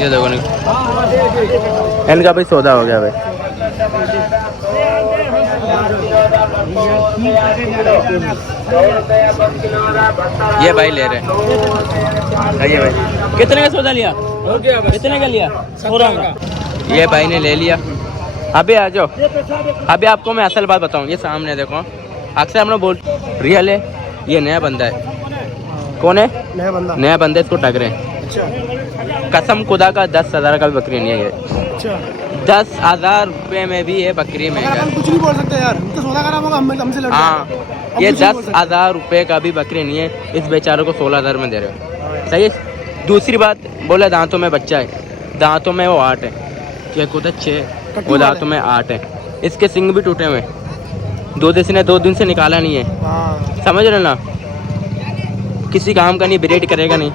ये देखो नहीं, इनका भाई सौदा हो गया भाई। ये भाई ले रहे हैं, ये भाई कितने का सौदा लिया? कितने का लिया? 16 का। ये भाई ने ले लिया। अभी आ जाओ, अभी आपको मैं असल बात बताऊं। ये सामने देखो, अक्सर हम लोग बोल रियल है, ये नया बंदा है। कौन है? नया बंदा इसको टक रहे हैं। कसम खुदा का 10,000 का भी बकरी नहीं है ये। 10,000 रुपये में भी ये बकरी में कुछ नहीं बोल सकते यार, तो सौदा खराब होगा, हमसे लड़। हाँ, ये 10,000 रुपये का भी बकरी नहीं है, इस बेचारों को 16,000 में दे रहे हो। सही है। दूसरी बात बोले, दांतों में बच्चा है, दांतों में वो 8 है, क्या खुद 6, वो दांतों में 8 है। इसके सिंग भी टूटे हुए, 2 दिन से निकाला नहीं है। समझ रहे ना, किसी काम का नहीं, ब्रीड करेगा नहीं,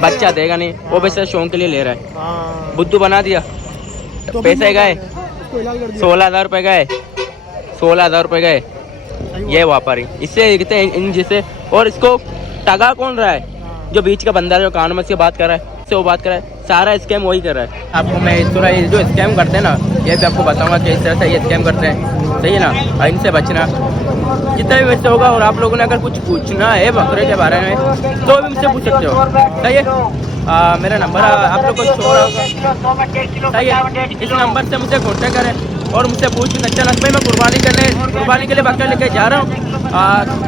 बच्चा देगा नहीं, वो बस शौक के लिए ले रहा है। बुद्धू बना दिया। तो पैसे गए 16,000 रुपये गए, 16,000 रुपये गए ये व्यापारी। इससे इन जिसे, और इसको टगा कौन रहा है? जो बीच का बंदा है, जो कान में से बात कर रहा है, से वो बात कर रहा है, सारा स्कैम वही कर रहा है। आपको मैं इस तरह ये जो स्कैम करते हैं ना, ये भी आपको बताऊंगा कि इस तरह से ये स्कैम करते हैं। सही है ना, इनसे बचना जितना भी वैसे होगा। और आप लोगों ने अगर कुछ पूछना है बकरे के बारे में तो भी मुझसे पूछ सकते हो। सही है। मेरा नंबर आप लोग को शो रहा होगा। सही है, इस नंबर से मुझसे कॉन्टेक्ट करें और मुझसे पूछें, अच्छा भाई मैं कुर्बानी के लिए बकरा लेके जा रहा हूँ,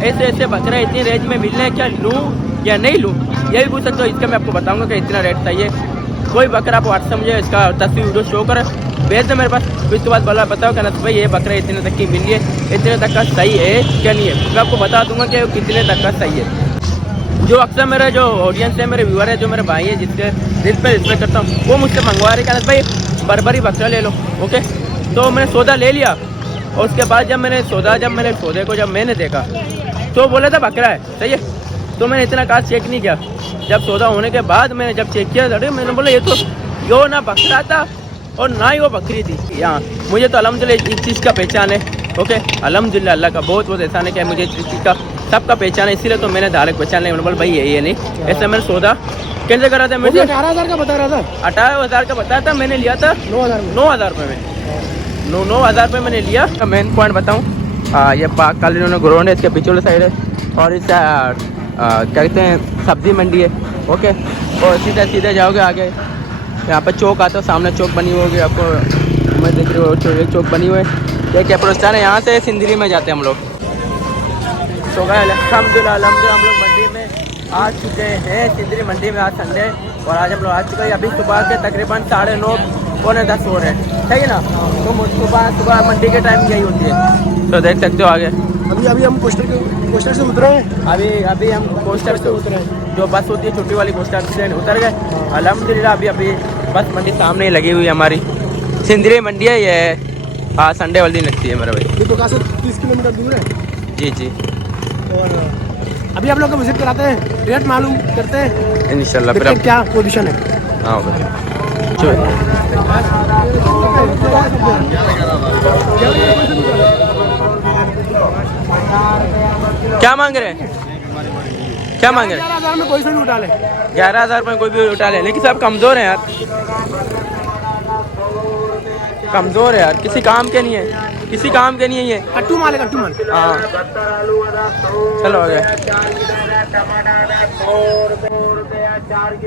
ऐसे बकरे इतनी रेंज में मिलने, क्या लूँ या नहीं लूँ, ये भी पूछ सकते हो। इसका मैं आपको बताऊँगा कि इतना रेट सही है। कोई बकरा आप व्हाट्सएप मुझे इसका तस्वीर वीडियो शो करे, भेज दे मेरे पास, फिर उसके बाद बोला बताओ क्या भाई ये बकरा इतने तक की मिली है, इतने तक का सही है क्या नहीं है, मैं आपको बता दूंगा कि कितने तक का सही है। जो अक्सर मेरे जो ऑडियंस है, मेरे व्यूअर है, जो मेरे भाई है, जिसके दिल पे रिस्पेक्ट करता हूँ, वो मुझसे मंगवा रहे कहना भाई बर्बरी बकरा ले लो। ओके, तो मैंने सौदा ले लिया और उसके बाद जब मैंने सौदे को मैंने देखा तो बोला था बकरा है। सही है, तो मैंने इतना खास चेक नहीं किया। जब सौदा होने के बाद मैंने जब चेक किया, मैंने बोला ये तो यो ना बकरा था और ना ही वो बकरी थी। यहाँ मुझे तो अल्हम्दुलिल्लाह इस चीज़ का पहचान है। ओके, अल्हम्दुलिल्लाह अल्लाह का बहुत एहसान है कि मुझे इस चीज़ का सबका पहचान है, इसीलिए तो मैंने धारक पहचान नहीं। मैंने बोला भाई ये नहीं, ऐसे मैंने सौदा कैसे करा था। मुझे 18,000 का बता रहा था, 18,000 का बताया था, मैंने लिया था 9,000 रुपये में। 9,000 रुपये मैंने लिया। मेन पॉइंट बताऊँ, ये पाक कॉलोनी ग्राउंड है, इसके पीछे वाले साइड है, और इस क्या कहते हैं सब्जी मंडी है। ओके, और सीधे जाओगे आगे, यहाँ पर चौक आता है, सामने चौक बनी हुई होगी आपको, मैं देख रही हूँ एक चौक बनी हुई है, ये क्या प्रस्थान है, यहाँ से सिंदरी में जाते हैं हम लोग। तो अल्हम्दुलिल्लाह हम लोग मंडी में आ चुके हैं, सिंदरी मंडी में। आज संडे और आज हम लोग आ चुके हैं। अभी सुबह के तकरीबन 9:30 पौने 10 हो रहे हैं। ठीक है ना, तो सुबह मंडी के टाइम यही होती है, तो देख सकते हो आगे। अभी हम कोस्टर से उतरे हैं। अभी हम कोस्टर से उतरे हैं, जो बस होती है छोटी वाली कोस्टर से उतर गए। अल्हम्दुलिल्लाह अभी बस मंडी सामने ही लगी हुई है हमारी, सिंदरी मंडी है ये। हाँ, संडे वाली दिन लगती है मेरा भाई। ये तो कहाँ से 30 किलोमीटर दूर है। जी। और अभी आप लोग को विजिट कराते हैं, रेट मालूम करते हैं इंशाल्लाह। फिर क्या पोजीशन है। हाँ भाई, क्या मांग रहे हैं? 11,000 में कोई से भी उठा ले, 11,000 में कोई भी उठा ले, लेकिन सब कमज़ोर हैं यार, कमज़ोर है यार, किसी काम के नहीं है ये। कट्टू माल है। हाँ, चलो हो गया।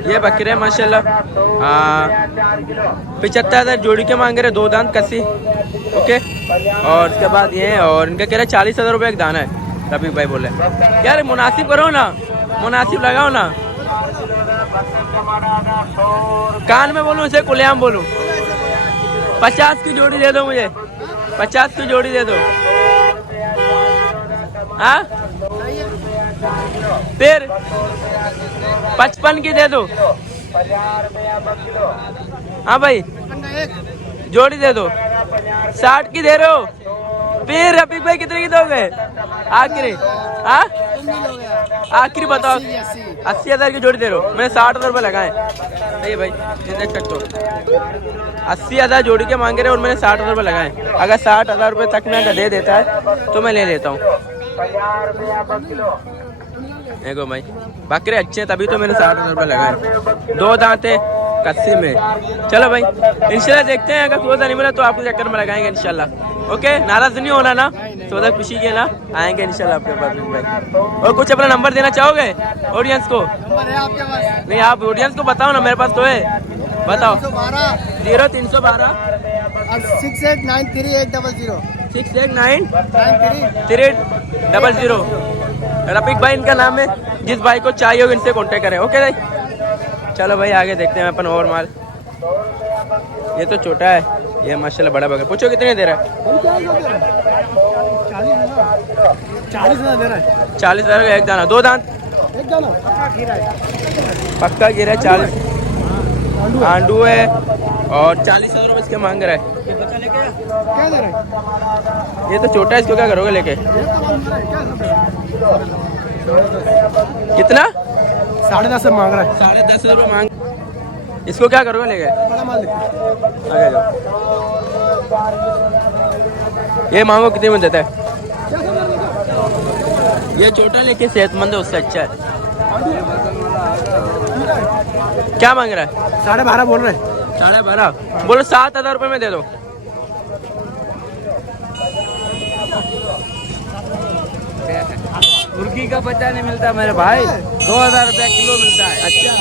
ये बकरे माशाल्लाह 75,000 जोड़ी के मांग रहे, 2 दांत कसी। ओके, और उसके बाद ये, और इनका कह रहे 40,000 रुपये एक दाना है। रफीक भाई बोले यार मुनासिब करो ना, मुनासिब लगाओ ना, कान में बोलूँ इसे कुलेआम बोलूँ। 50 की जोड़ी दे दो मुझे, 50 की जोड़ी दे दो। हाँ, फिर 55 की दे दो। हाँ भाई, जोड़ी दे दो। 60 की दे रहे हो, फिर रफीक भाई कितने की दोगे आखिरी? हाँ, आखिरी बताओ। 80,000 की जोड़ी दे रहे हो, मैंने 60,000 रुपये लगाए। सही भाई, देख सकते हो 80,000 जोड़ी के मांगे रहे और मैंने 60,000 रुपये लगाए। अगर 60,000 रुपये तक में अगर दे देता है तो मैं ले लेता हूँ। देखो भाई, बकरे अच्छे हैं तभी तो मैंने 60,000 रुपये लगाए। 2 दांत है, कस्सी में। चलो भाई इंशाल्लाह देखते हैं, अगर सौदा नहीं मिला तो आपको चक्कर में लगाएंगे इंशाल्लाह। ओके, नाराज नहीं होना ना, सौदा खुशी के ना आएंगे इंशाल्लाह आपके पास भाई। और कुछ अपना नंबर देना चाहोगे ऑडियंस को? नंबर है आपके पास? नहीं, आप ऑडियंस को बताओ ना, मेरे पास तो है, बताओ। 0312 6893 6893 रफीक भाई इनका नाम है। जिस भाई को चाहिए हो इनसे कांटेक्ट करें। ओके भाई चलो भाई आगे देखते हैं अपन और माल। ये तो छोटा है, ये माशाल्लाह बड़ा बगर। पूछो कितने दे रहा है? 40,000 दे रहा है। 40,000 का एक दाना, 2 दांत एक दाना पक्का गिरा है। 40 आंडू है और 40,000 रुपये इसके मांग रहा है। क्या दे रहा है? ये तो छोटा है, इसको क्या करोगे लेके? कितना? 10.5 मांग रहा है। 10.5 रुपये मांग, इसको क्या करोगे लेके? बड़ा माल देखो। आगे जाओ। ये मांगो कितने में देता है? ये छोटा लेकिन सेहतमंद है, उससे अच्छा है। क्या मांग रहा है? 12.5 बोल रहे हैं। 12.5 बोलो। 7,000 रुपये में दे दो। मुर्गी का बच्चा नहीं मिलता मेरे भाई, 2,000 रुपया किलो मिलता है। अच्छा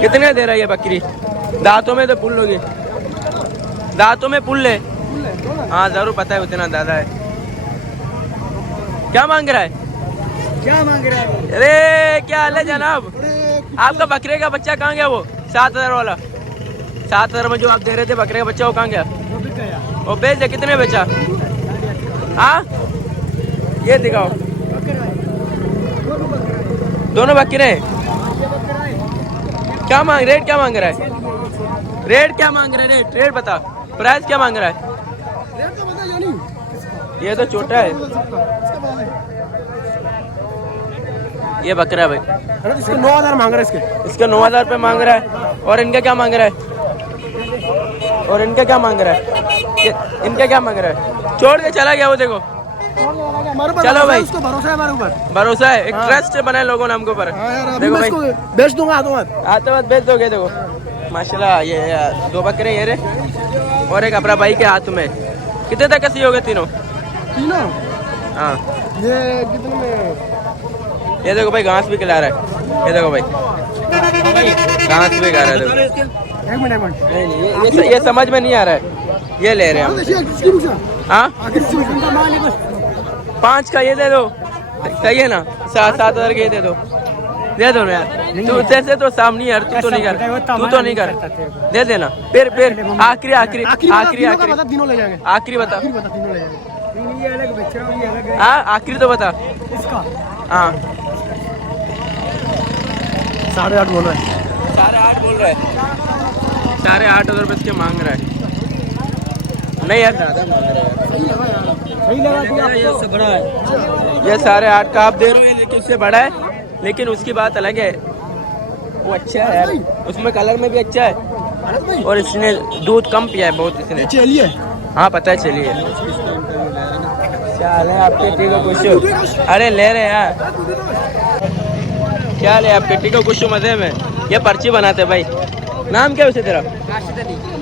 कितने दे रहा है ये बकरी? दांतों में तो पुल लोगे, दांतों में पुल ले। हाँ जरूर पता है, उतना दादा है। क्या मांग रहा है? क्या मांग रहा है? अरे क्या हाल है जनाब? आपका बकरे का बच्चा कहाँ गया? वो 7,000 वाला, 7,000 में जो आप दे रहे थे बकरे का बच्चा, वो कहाँ गया? वो बेच दे। कितने बेचा? हाँ ये दिखाओ, दोनों बकरे। क्या मांग, रेट क्या मांग रहा है? रेट क्या मांग रहा है? रेट बता, प्राइस क्या मांग रहा है? ये तो छोटा है, ये बकरा है भाई। अरे इसके 9,000 मांग रहा है। इसका 9,000 रुपये मांग रहा है। और इनका क्या मांग रहा है? और इनका क्या मांग रहा है? इनका क्या मांग रहा है? छोड़ के चला गया वो, देखो। चलो भाई, उसको भरोसा है हमारे ऊपर, भरोसा है, एक ट्रस्ट बना है लोगों ने हमको पर। देखो भाई, बेच दूंगा आते वक्त बेच दोगे। देखो माशाल्लाह, ये 2 बकरे ये रहे और एक अपना भाई के हाथ में। कितने तक कसी हो गए तीनों? हाँ ये कितने में? ये देखो भाई, घास भी खिला रहा है। ये देखो भाई, घास भी खा रहा है। देखो एक मिनट नहीं, ये समझ में नहीं आ रहा है। ये ले रहे हैं हम। हाँ 5 का ये दे दो, सही है ना? 7,000 के ये दे दो ना यार। तू जैसे तो सामने यार, तू तो नहीं कर, दे देना। फिर आखिरी बता। हाँ आखिरी तो बता। हाँ 8.5 बोल रहा है। 8.5 बोल रहा है। 8,500 रुपये इसके मांग रहा है। नहीं यार ज़्यादा मांग रहा है। सही लगा ये उससे बड़ा है। ये 8.5 का आप दे रहे हो, लेकिन उससे बड़ा है, लेकिन उसकी बात अलग है। वो अच्छा है यार, उसमें कलर में भी अच्छा है और इसने दूध कम पिया है बहुत इसने। चलिए हाँ पता है, चलिए क्या हाल है आपके? ठीक है कुछ? अरे ले रहे यार, क्या ले आपके? ठीक है कुछ मजे में। ये पर्ची बनाते भाई। नाम क्या है उसे तेरा?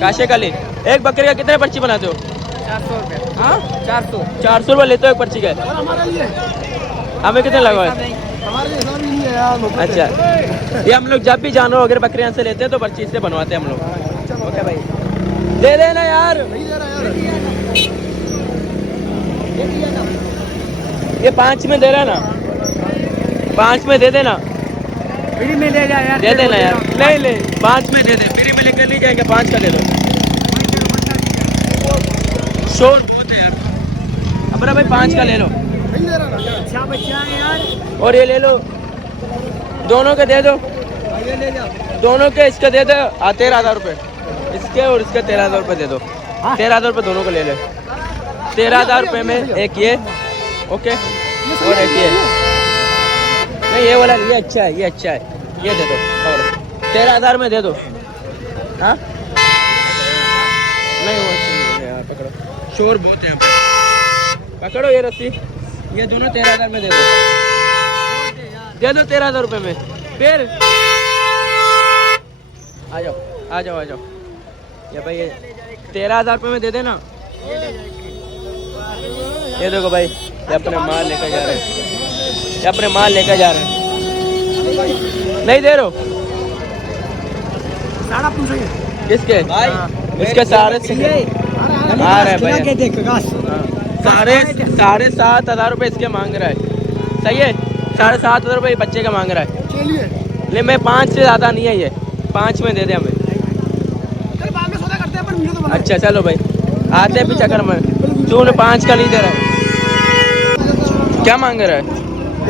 काशिक अली। एक बकरे का कितने पर्ची बनाते हो? 400 रुपया। हाँ 400 रुपये लेते हो एक पर्ची का? हमें कितने लगवाए? अच्छा, ये हम लोग जब भी जानवर वगैरह बकरे यहाँ से लेते हैं तो पर्ची से बनवाते हैं हम लोग। ओके भाई, दे देना यार। ये 5 में दे रहा है ना? 5 में दे देना। फ्री में ले जा यार, दे देना यार। नहीं ले, 5 में दे दे, फ्री में लेकर नहीं जाएंगे। 5 का दे दो। शोर बहुत है यार। अपना भाई 5 का ले लो। अच्छा बच्चा है यार। और ये ले लो, दोनों के दे दो। ये ले जा। दोनों के इसका दे दो 13,000 रुपये, इसके और इसके 13,000 रुपये दे दो। 13,000 रुपये दोनों को ले ले। 13,000 रुपये में एक ये, ओके, और एक ये। नहीं ये वाला, ये अच्छा है, ये अच्छा है, ये दे दो। और 13,000 में दे दो। हाँ नहीं वो अच्छा नहीं है, पकड़ो, शोर बहुत है। पकड़ो ये रस्सी, ये दोनों 13,000 में दे दो। दे दो 13,000 रुपये में। फिर आ जाओ आ जाओ आ जाओ। ये भाई ये 13,000 रुपये में दे देना। ये देखो भाई, ये अपने माल लेकर जा रहे हैं, ये अपने माल लेकर जा रहे हैं। नहीं दे रहे हो साड़ा पूछ रही है किसके भाई? इसके सारे आ रहे हैं भाई। साढ़े 7,000 रुपये इसके मांग रहा है। सही है, 7,500 रुपये बच्चे का मांग रहा है। चलिए ले मैं 5 से ज़्यादा नहीं है, ये 5 में दे दे हमें। चल बाद में सौदा करते हैं, पर वीडियो तो बना। अच्छा चलो भाई, आते हैं भी चक्कर में। तू उन्हें 5 का नहीं दे रहा है, क्या मांग रहा है?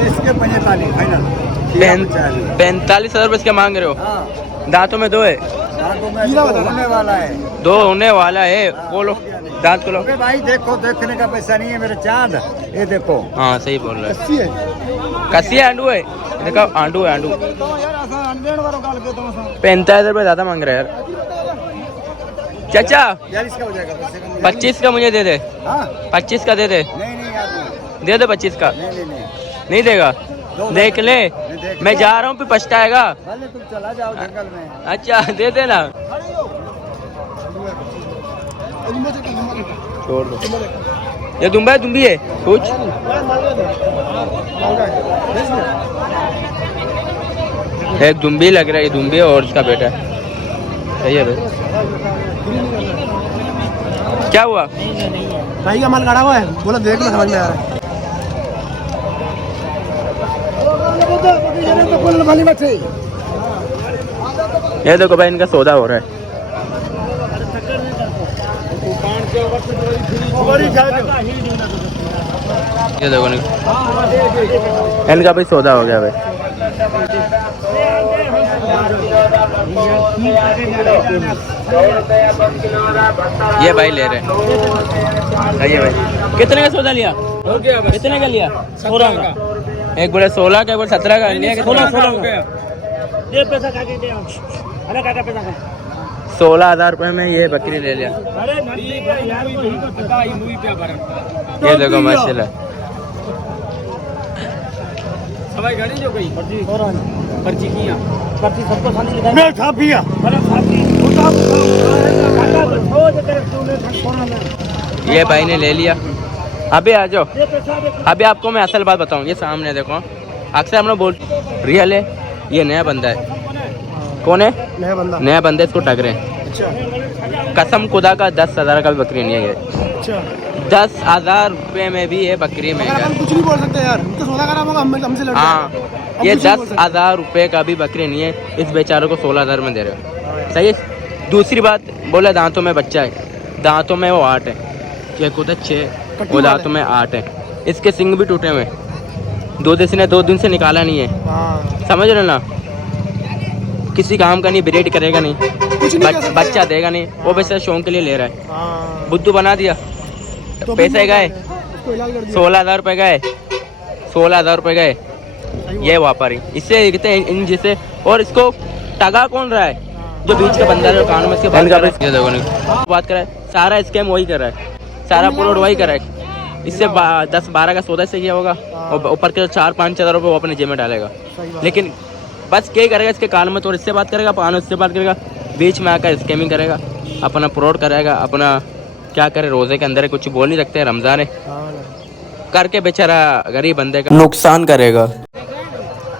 इसके 45 फाइनल 45,000 रुपये इसके मांग रहे हो। दांतों में 2 है, होने वाला है। 2 होने वाला है। खोलो दांत खोलो। अरे भाई देखो, देखने का पैसा नहीं है मेरे चांद। ये देखो, हाँ सही बोल रहा है। अस्सी है। कसी है, आंडू है, देखो आंडू है। आंडू 45,000 रुपये ज़्यादा मांग रहा है यार। चाचा यार इसका हो जाएगा पैसे का। 25 का मुझे दे दे, हाँ 25 का दे दे, नहीं नहीं यार, दे दे 25 का। नहीं। नहीं देगा? देख ले, देख मैं जा रहा हूँ, फिर पछताएगा। भले तुम चला जाओ जंगल में। अच्छा दे देना, छोड़ दो। ये दुम्बा है, दुम्बी है कुछ। एक दुम्बी लग रहा है, ये दुम्बी है और इसका बेटा है। सही है भाई। क्या हुआ? भाई का माल काढ़ा हुआ है, बोला देख लो, समझ में आ रहा है। ये देखो भाई, इनका सौदा हो रहा है। ये देखो इनका भाई सौदा हो गया भाई। ये भाई ले रहे हैं। सही है भाई। कितने का सौदा लिया? कितने का लिया? 16 का। एक बोले 16 का, एक बोले 17 का लिया। 16 16,000 रुपये में ये बकरी ले लिया। ये देखो माशाल्लाह। ये भाई ने ले लिया। अभी आ जाओ, अभी आपको मैं असल बात बताऊं। ये सामने देखो, अक्सर हम लोग बोल रियल है, ये नया बंदा है। कौन है? नया बंदा, इसको टक रहे हैं। कसम खुदा का 10,000 का भी बकरी नहीं है ये। 10,000 रुपये में भी ये बकरी में हम कुछ नहीं बोल सकते यार, तो सौदा करा होगा, हमसे लड़। हाँ, ये 10,000 रुपये का भी बकरी नहीं है। इस बेचारे को 16,000 में दे रहे हो। सही है। दूसरी बात बोला, दांतों में बच्चा है, दांतों में वो 8 है, ये खुद 6, वो दांतों में 8 है। इसके सिंग भी टूटे हुए, 2 दिन से निकाला नहीं है। समझ रहे ना? किसी काम का नहीं, ब्रीड करेगा नहीं, बच्चा देगा नहीं, वो वैसे शौक के लिए ले रहा है। बुद्धू बना दिया, तो पैसे गए 16,000 रुपये गए, 16,000 रुपये गए। ये व्यापारी इससे इन जिसे, और इसको टगा कौन रहा है? जो बीच का बंदा है, कान में इसके बात कर रहा है। सारा स्कैम वही कर रहा है, सारा पुरोड वही कर रहा है। इससे 10-12 का सौदा से किया होगा, और ऊपर के 4-5 हज़ार रुपये वो अपने जेब में डालेगा। लेकिन बस क्या करेगा, इसके कान में तो इससे बात करेगा, पान उससे बात करेगा, बीच में आकर स्कैमिंग करेगा, अपना पुरोड करेगा, अपना क्या करे, रोजे के अंदर है, कुछ बोल नहीं सकते, रमजान है, करके बेचारा गरीब बंदे का नुकसान करेगा।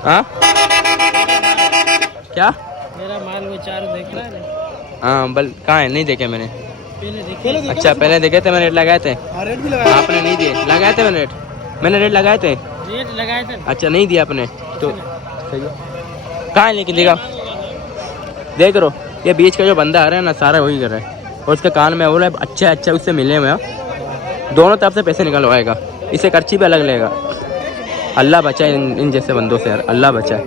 हाँ क्या? मेरा माल विचार देख रहा है। हाँ बल कहाँ है? नहीं देखे मैंने। पहले अच्छा पहले देखे थे, मैंने रेट लगाए थे। रेट भी लगाया आपने नहीं दिए? लगाए थे मैंने रेट लगाए थे। रेट लगाए थे। अच्छा नहीं दिया आपने तो सही है। कहाँ है लेकिन दिखा, देख रो, ये बीच का जो बंदा आ रहा है ना, सारा वही कर रहा है, और उसके कान में बोला अच्छा उससे मिले हुए, दोनों तरफ से पैसे निकलवाएगा, इसे कर्ची भी अलग लेगा। अल्लाह बचाए इन जैसे बंदों से यार, अल्लाह बचाए।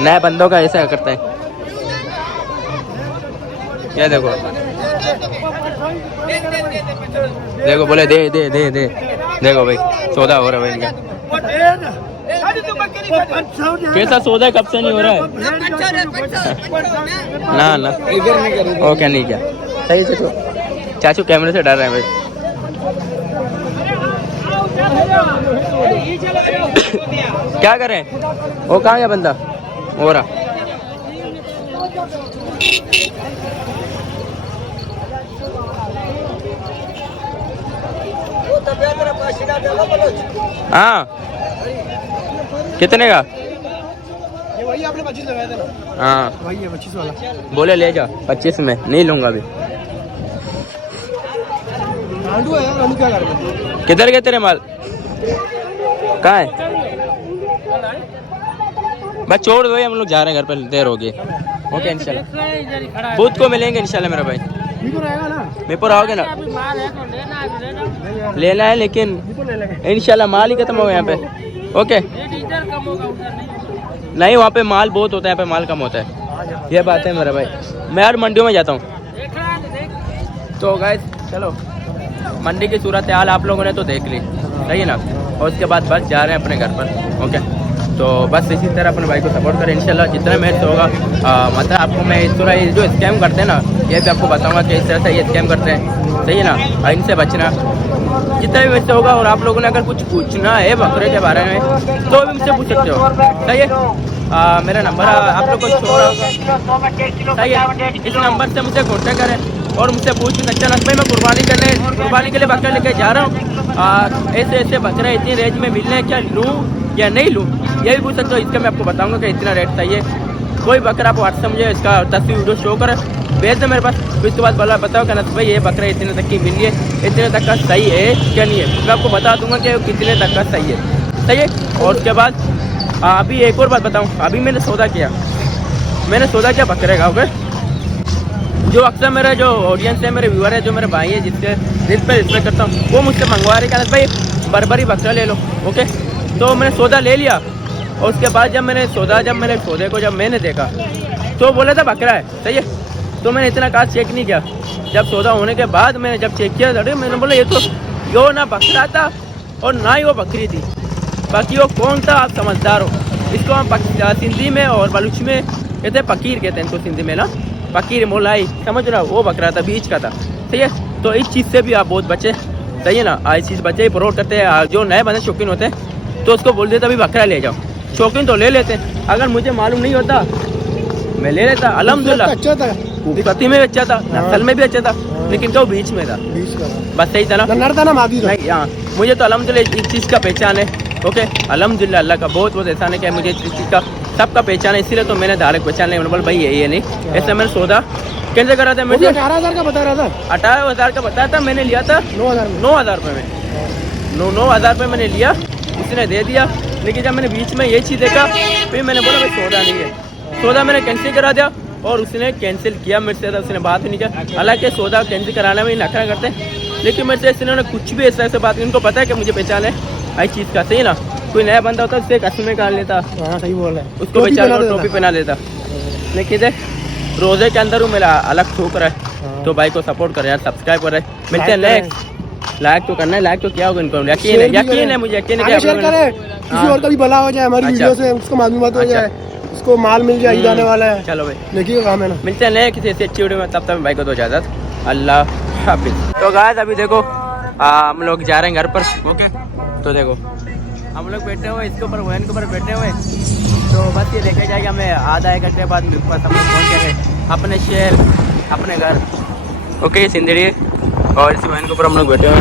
नए बंदों का ऐसा करते हैं। क्या देखो बोले दे दे दे दे, देखो भाई सौदा हो रहा है भाई इनका। कैसा सौदा कब से नहीं हो रहा है? ना ओके नहीं क्या सही से। चाचू कैमरे से डर रहे हैं भाई। क्या करें? वो कहाँ गया बंदा? हो रहा हाँ कितने का? ये वही आपने 25 लगाया था ना? हाँ वही है 25 वाला। बोले ले जा 25 में नहीं लूंगा अभी। रांडू है यार, रांडू क्या कर रहे हैं? किधर गए तेरे माल? कहाँ है? बस छोड़ दो, हम लोग जा रहे हैं घर पर, देर होगी। ओके इंशाल्लाह बुध को मिलेंगे इंशाल्लाह मेरा भाई। मीको रहेगा ना? मेरे आओगे ना? लेना है लेकिन इंशाल्लाह माल ही खत्म हो गया यहाँ पे। ओके नहीं वहाँ पे माल बहुत होता है, यहाँ पे माल कम होता है, ये बात है मेरा भाई। मैं यार मंडियों में जाता हूँ। तो गाइस चलो मंडी की सूरत हाल आप लोगों ने तो देख ली, सही है ना। और उसके बाद बस जा रहे हैं अपने घर पर। ओके तो बस इसी तरह अपने भाई को सपोर्ट करें इंशाल्लाह जितना मेहनत होगा। मतलब आपको मैं इस तरह ये जो स्कैम करते हैं ना, ये भी आपको बताऊंगा कि इस तरह से ये स्कैम करते हैं, सही है ना। इनसे बचना जितना भी मेहनत होगा। और आप लोगों ने अगर कुछ पूछना है बकरे के बारे में तो भी मुझसे पूछ सकते हो, सही है। मेरा नंबर आप लोग को छोड़ रहा होगा, सही है। इस नंबर से मुझसे कॉन्टेक्ट करें और मुझसे पूछ अच्छा लगता है मैं कुर्बानी के लिए बकरा लेके जा रहा हूँ, ऐसे ऐसे बकरे इतनी रेंज में मिलने क्या लूँ या नहीं लूँ, ये भी पूछ सकते हो। इसका मैं आपको बताऊंगा कि इतना रेट चाहिए। कोई बकरा आप व्हाट्सएप मुझे इसका तस्वीर वीडियो शो करें भेज दो मेरे पास, फिर उसके बाद बोला बताओ कहना भाई ये बकरा इतने तक की मिली है, इतने तक का सही है क्या नहीं है, मैं आपको बता दूंगा कि कितने तक का सही है, सही है। और उसके बाद अभी एक और बात बताऊँ, अभी मैंने सौदा किया बकरे का। ओके जो अक्सर मेरे जो ऑडियंस है, मेरे व्यूअर है, जो मेरे भाई है जिससे जिस पर रिस्पेक्ट करता हूँ, वो मुझसे मंगवा रहे कहना भाई बर्बरी बकरा ले लो। ओके तो मैंने सौदा ले लिया और उसके बाद जब मैंने सौदे को मैंने देखा तो बोला था बकरा है, सही है। तो मैंने इतना खास चेक नहीं किया। जब सौदा होने के बाद मैंने जब चेक किया तो मैंने बोला ये तो यो ना बकरा था और ना ही वो बकरी थी, बाकी वो कौन था आप समझदार हो। इसको हम सिंधी में और बलूच में कहते हैं पकीर कहते हैं इनको सिंधी में ना, पकीर मोलाई समझ रहा वो बकरा था, बीच का था, सही है। तो इस चीज़ से भी आप बहुत बचे, सही है ना। इस चीज़ बच्चे प्रोट करते हैं, जो नए बंदे शौकीन होते हैं तो उसको बोल देता अभी बकरा ले जाओ, शौकीन तो ले लेते हैं। अगर मुझे मालूम नहीं होता मैं ले लेता, अल्हम्दुलिल्लाह अच्छा था, खूबसूरती में भी अच्छा था, नस्ल में भी अच्छा था, लेकिन क्या वो बीच में था, बस सही था ना, नर था ना मादी था। नहीं हाँ मुझे तो अल्हम्दुलिल्लाह इस चीज़ का पहचान है। ओके अल्हम्दुलिल्लाह अल्लाह का बहुत बहुत एहसान है कि मुझे इस चीज़ का सबका पहचान है, इसीलिए तो मैंने डायरेक्ट पहचान नहीं, मैंने बोला भाई ये नहीं। ऐसे मैंने सौदा कैसे करा था, मुझे 18,000 का बता रहा था, 18,000 का बताया था, मैंने लिया था 9,000 रुपये में, 9,000 रुपये मैंने लिया, उसने दे दिया। लेकिन जब मैंने बीच में ये चीज़ देखा फिर मैंने बोला भाई सौदा नहीं है, सौदा मैंने कैंसिल करा दिया और उसने कैंसिल किया मेरे से, उसने बात ही नहीं किया। हालांकि सौदा कैंसिल कराने में नखरा करते हैं, लेकिन मेरे से इन्होंने कुछ भी ऐसे बात, इनको पता है कि मुझे पहचान है इस चीज़ का, सही ना। कोई नया बंदा होता उससे कस्मे काट लेता, सही बोल रहा है, उसको बेचारा टोपी पहना देता। लेकिन देख रोजे के अंदर हूँ मेरा अलग ठोक रहा है, तो भाई को सपोर्ट करे यार, सब्सक्राइब करे। मिलते हैं नेक्स्ट, लाइक तो करना है, लाइक तो क्या होगा इनको, यकीन है मुझे, यकीन है शेयर करें, किसी और का भी भला हो जाए हमारी वीडियो से, उसको मालूमात हो जाए, उसको माल मिल जाए, ईद आने वाला है। चलो भाई देखिए काम है ना। मिलते हैं नए किसी ऐसी अच्छी वीडियो में, तब तक भाई को दो इजाज़त, अल्लाह हाफिज़। तो गाइस अभी देखो हम लोग जा रहे हैं घर पर। ओके तो देखो हम लोग बैठे हुए इसके ऊपर, वैन के ऊपर बैठे हुए, तो बस ये लेके जाएगा हमें आधा एक घंटे बाद मेरे पास हम लोग पहुँच जाएंगे अपने शहर अपने घर। ओके सिंदड़ी और इसी वैन के ऊपर हम लोग बैठे हुए,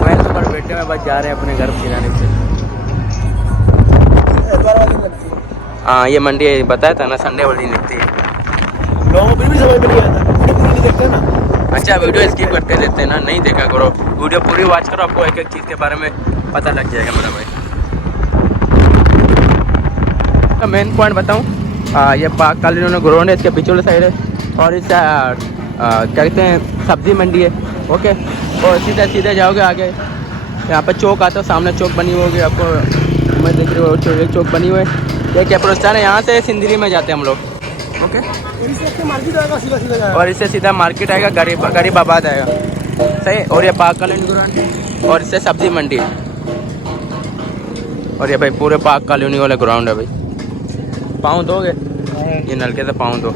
वैन के ऊपर बैठे हुए बस जा रहे हैं अपने घर की जाने से। हाँ ये मंडी बताया था ना संडे वाली लगती है, लोगों को फिर भी समझ में नहीं आता, नहीं देखते ना। अच्छा वीडियो स्किप करते रहते हैं ना, नहीं देखा करो, वीडियो पूरी वॉच करो, आपको एक एक चीज़ के बारे में पता लग जाएगा मेरा भाई। तो मेन पॉइंट बताऊँ, ये पाक कॉलोनी ग्राउंड है, इसके पिछले साइड है और इस क्या कहते हैं सब्जी मंडी है। ओके और सीधे जाओगे आगे यहाँ पर चौक आता है, सामने चौक बनी हुई होगी आपको, मैं देख रही हूँ एक चौक बनी हुई है, एक कब्रिस्तान है, यहाँ से सिंदरी में जाते हैं हम लोग। ओके मार्केट आएगा, सीधा जाएगा और इससे सीधा मार्केट आएगा, गरीबाबाद आएगा, सही। और ये पाक कॉलोनी ग्राउंड और इससे सब्जी मंडी, और ये भाई पूरे पाक कॉलोनी वाला ग्राउंड है भाई। पाँव दोगे ये नलके से पाँव दो।